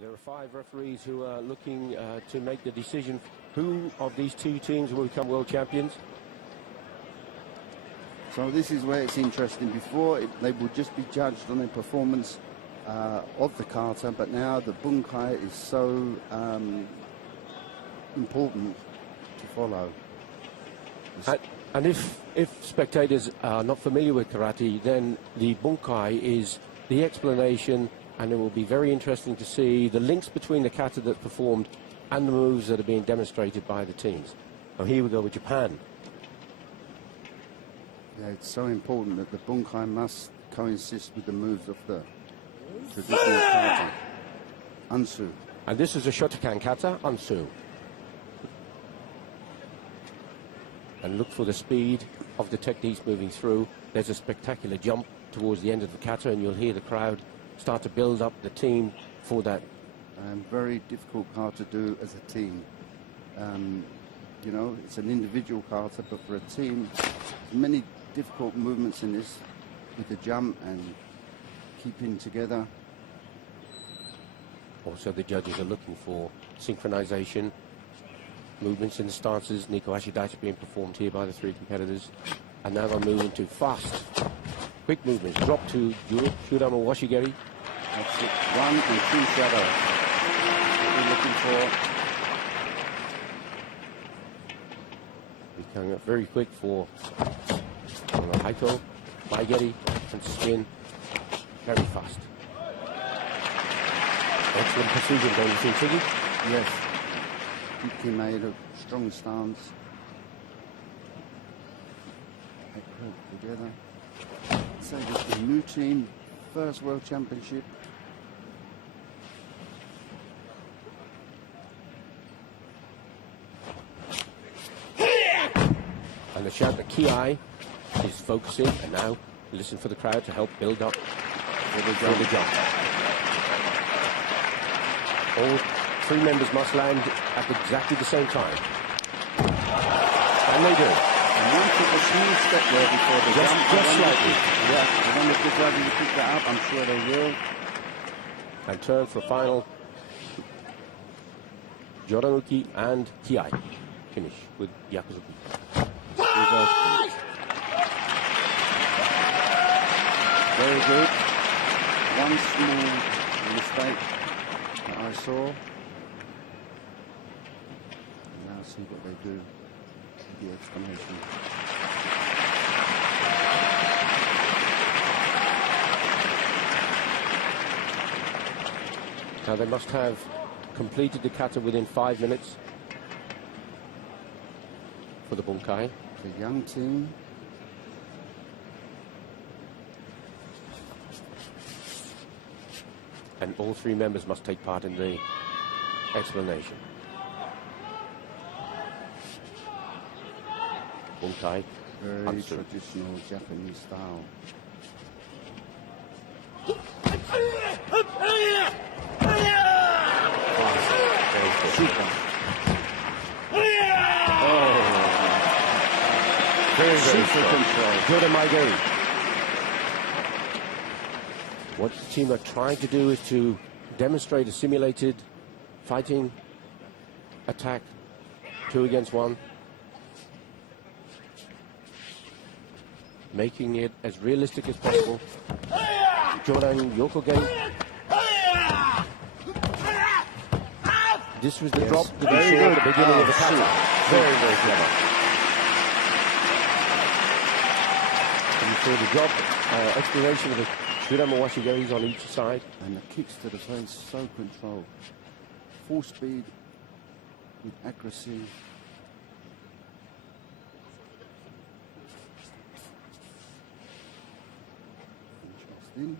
There are 5 referees who are looking to make the decision who of these 2 teams will become world champions. So this is where it's interesting. Before, they would just be judged on their performance of the kata, but now the bunkai is so important to follow. And if spectators are not familiar with karate, then the bunkai is the explanation, and it will be very interesting to see the links between the kata that's performed and the moves that are being demonstrated by the teams. Now here we go with Japan. Yeah, it's so important that the bunkai must coincide with the moves of the traditional kata. Ansu. And this is a Shotokan kata, Ansu. And look for the speed of the techniques moving through. There's a spectacular jump towards the end of the kata, and you'll hear the crowd start to build up the team for that. Very difficult kata to do as a team. You know, it's an individual kata, but for a team, many difficult movements in this with the jump and keeping together. Also, the judges are looking for synchronization, movements in the stances. Nico Ashidachi being performed here by the 3 competitors. And now they'll move into fast, quick movements. Drop to Shurama Washigeri. That's it. 1 and 2 shadows. We're looking for. Becoming up very quick for Haito, Maigeri, and spin. Very fast. Excellent precision, don't you think, Siggy? Yes. He made a strong stance. Together. So this is the new team, first world championship. And the shout that Kiai is focusing, and now listen for the crowd to help build up for the jump. All 3 members must land at exactly the same time. And they do. And one took a small step there before the jump. Just slightly. Yeah, I wonder if they're ready to pick that up. I'm sure they will. And turn for a final. Joranuki and Kiai finish with Yakuzuki. Very good. One small mistake that I saw. Now see what they do. The explanation. Now they must have completed the kata within 5 minutes for the bunkai. The young team. And all 3 members must take part in the explanation. Bunkai. Very Ansu. traditional Japanese style. Super. Very Super control. Good at my game. What the team are trying to do is to demonstrate a simulated fighting attack, 2 against 1. Making it as realistic as possible. Jordan Yokogen. This was the drop that we saw at the beginning of the kata. Very, very clever. And you saw the drop, exploration of the Shurama Washigeris on each side. And the kicks to the face, so controlled. Full speed with accuracy. Interesting.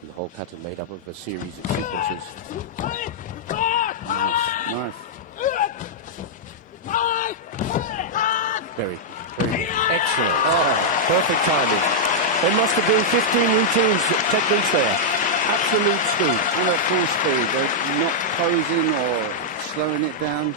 And the whole kata made up of a series of sequences. Nice. Very, very excellent. Oh, perfect timing. There must have been 15 routines, techniques there. Absolute speed. And at full speed. They're not posing or slowing it down.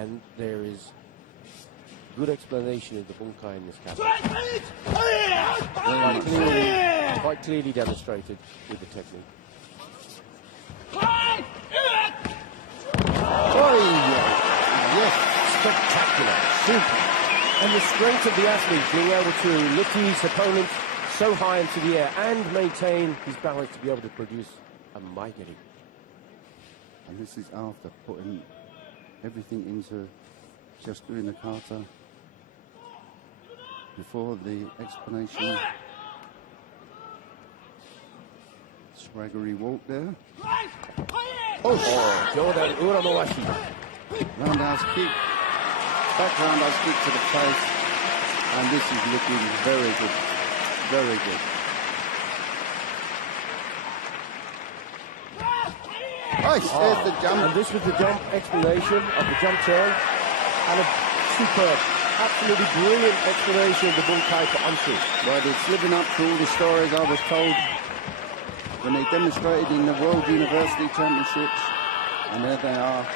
and there is good explanation of the bunkai in this kata. Quite clearly demonstrated with the technique. Oh, yes, spectacular, super. And the strength of the athlete being able to lift his opponent so high into the air and maintain his balance to be able to produce a maigiri. And this is after putting everything into just doing the kata. Before the explanation. Swaggery walk there. Oh, Jordan Uramowashi. Roundhouse kick. Back roundhouse kick to the face. And this is looking very good. Very good. There's the jump. And this was the jump explanation of the jump turn. And a superb, absolutely brilliant explanation of the bunkai for Ansu. Well, it's living up to all the stories I was told when they demonstrated in the World University Championships. And there they are,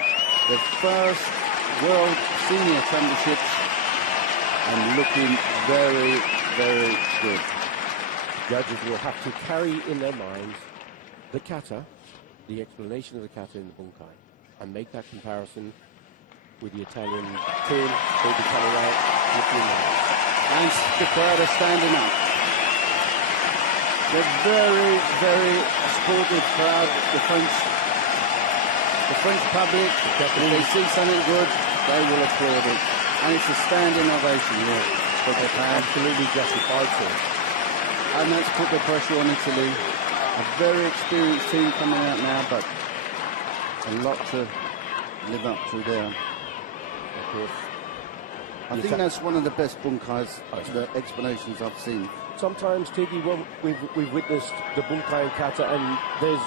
the first World Senior Championships, and looking very, very good. Judges will have to carry in their minds the kata, the explanation of the kata in the bunkai, and make that comparison with the Italian team who will be coming out looking nice. And the crowd are standing up. They're very, very supportive crowd, the French public. If they see something good, they will applaud it. And it's a standing ovation here for Japan. Absolutely justified for it. And that's put the pressure on Italy. A very experienced team coming out now, but a lot to live up to there. Of course. I think that's one of the best bunkais, the explanations I've seen. Sometimes, Tiggy, we've witnessed the bunkai and kata, and there's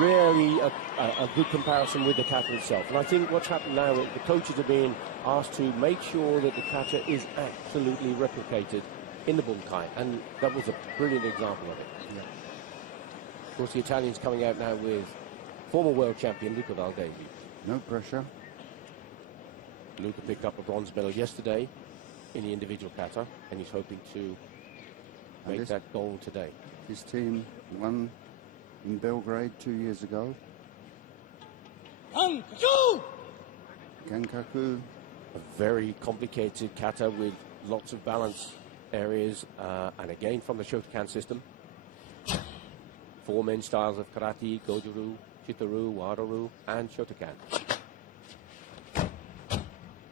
rarely a good comparison with the kata itself. And I think what's happened now, the coaches are being asked to make sure that the kata is absolutely replicated in the bunkai, and that was a brilliant example of it. Yeah. Of course, the Italians coming out now with former world champion Luca Valdesi. No pressure. Luca picked up a bronze medal yesterday in the individual kata, and he's hoping to make that goal today. His team won in Belgrade 2 years ago. Gankaku. A very complicated kata with lots of balance areas, and again from the Shotokan system. 4 main styles of karate: Goju-ryu, Chito-ryu, Wado-ryu, and Shotokan.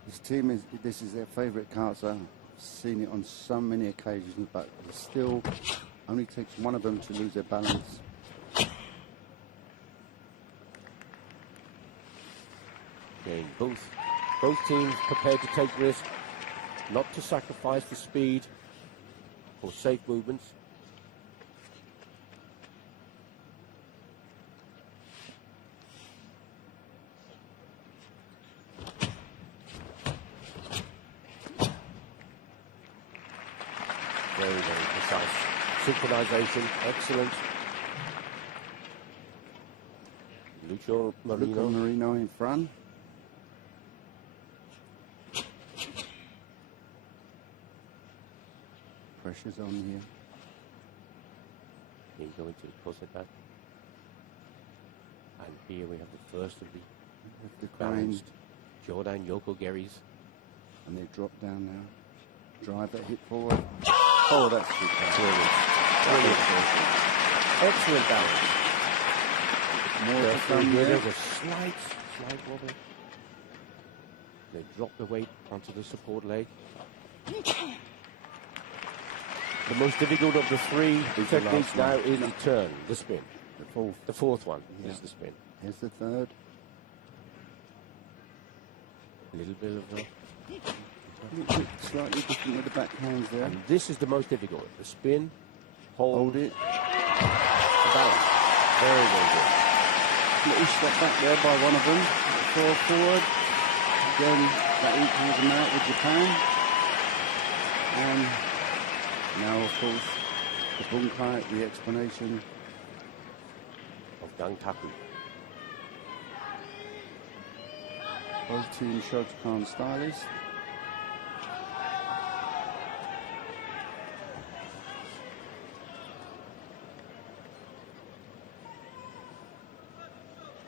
His team this is their favourite kata. I've seen it on so many occasions, but it still only takes one of them to lose their balance. Again, both teams prepared to take risk, not to sacrifice the speed or safe movements. Very, very precise. Synchronization, excellent. Lucio Marino in front. Pressure's on here. He's going to close it back. And here we have the first of the balanced Jordan Yoko Geris. And they drop down now. Drive it, hit forward. Oh, that's super. Brilliant. Excellent balance. More to come there. There's a slight wobble. They drop the weight onto the support leg. The most difficult of the 3 techniques now is the turn, the spin. The fourth one is the spin. Here's the third. A little bit of a... Slightly different with the back hands there. And this is the most difficult. The spin, hold it. Balance. Very, very good. Little step back there by one of them. Forward. Again, that equals them out with Japan. And now, of course, the bunkai, the explanation of Gankaku. Both teams Shotokan stylists.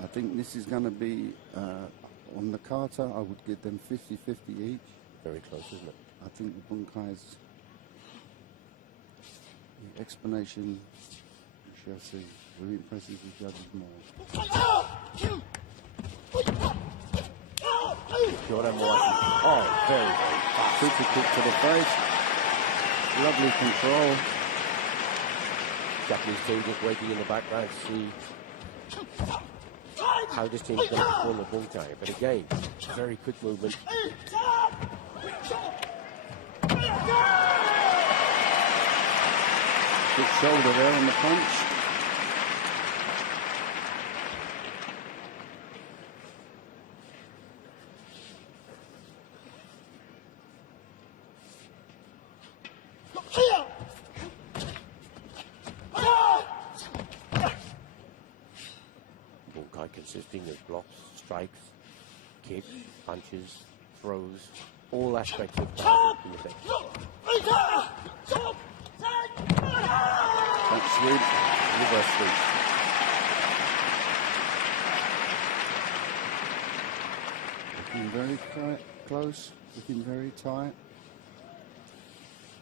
I think this is going to be, on the Kata, I would give them 50-50 each. Very close, isn't it? I think the Bunkai's the explanation, we shall see, who impresses the judges more. Jordan White. Oh, very, very fast. Super kick to the face. Lovely control. Japanese team just waiting in the background to see how this team is going to perform the bunkai. But again, very quick movement. Good shoulder there on the punch. Bunkai consisting of blocks, strikes, kicks, punches, throws, all aspects of karate in the bench. That's sweep, reverse sweep. Looking very close, looking very tight.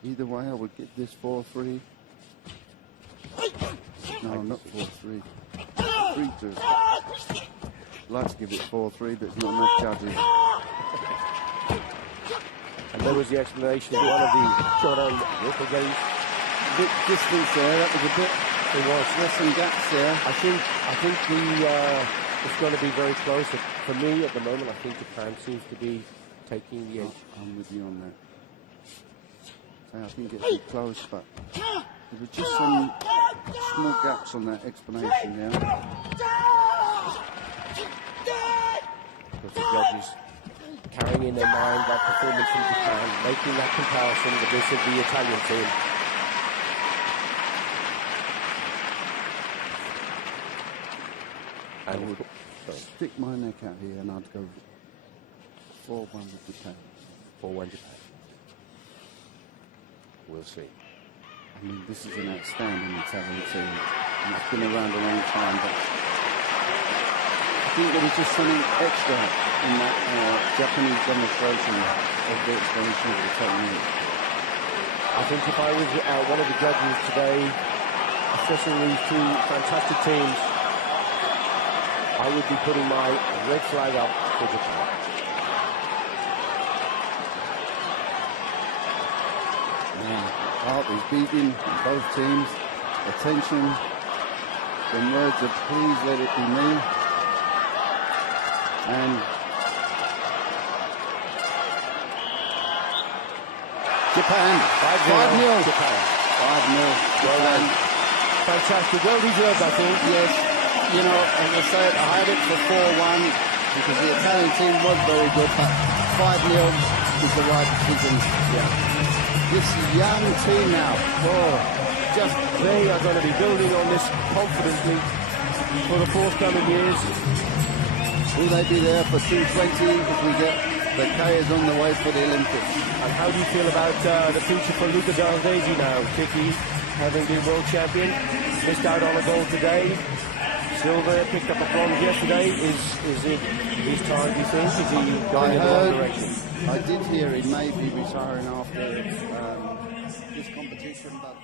Either way, I would get this 4-3. No, not 4-3. 3-2. I'd like to give it 4-3, but there's not enough judges. And there was the explanation of one of the Shodan ripple games. Bit distance there, that was a bit. It was. There's some gaps there. I think it's going to be very close. For me, at the moment, I think Japan seems to be taking the edge. I'm with you on that. So I think it's close, but there were just some small gaps on that explanation there. Because the judges carrying in their mind that performance from Japan, making that comparison with this of the Italian team. I would stick my neck out here and I'd go 4-1 with Japan. 4-1 Japan. We'll see. I mean, this is an outstanding Italian team. And it's been around a long time, but I think there was just something extra in that Japanese demonstration of the explanation of the technique. I think if I was one of the judges today, assessing these two fantastic teams, I would be putting my red flag up for Japan. Heart is beating in both teams. Attention. The words of please let it be me. And Japan. 5-0. Japan. 5-0. Well done. Fantastic. Well deserved, I think. Yes. You know, as I said, I had it for 4-1 because the Italian team was very good, but 5-0 is the right decision. Yeah. This young team now, They are going to be building on this confidently for the forthcoming years. will they be there for 220 if we get the Kayas on the way for the Olympics? And how do you feel about the future for Luca Dardesi now? Tiki, having been world champion, missed out on a gold today. Silver picked up a bronze yesterday. Is it his time, do you think? Is he going in the wrong direction? I did hear he may be retiring after this competition, but